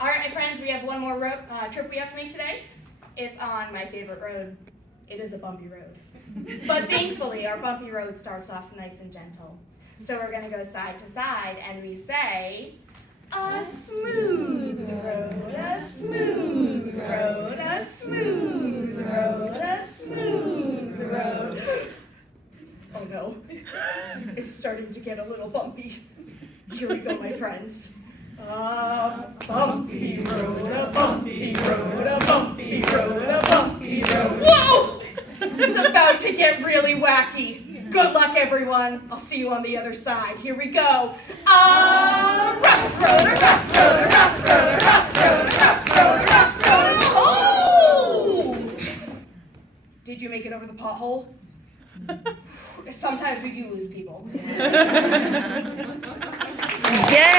All right, my friends, we have one more trip we have to make today. It's on my favorite road. It is a bumpy road. But thankfully, our bumpy road starts off nice and gentle. So we're going to go side to side, and we say, a smooth road, a smooth road, a smooth road, a smooth road. Oh no, it's starting to get a little bumpy. Here we go, my friends. A bumpy road, a bumpy road, a bumpy road, a bumpy road. Whoa! It's about to get really wacky. Good luck, everyone. I'll see you on the other side. Here we go. A rough road, a rough road, a rough road, a rough road, a rough road, a rough road. Oh! Did you make it over the pothole? Sometimes we do lose people. Yeah.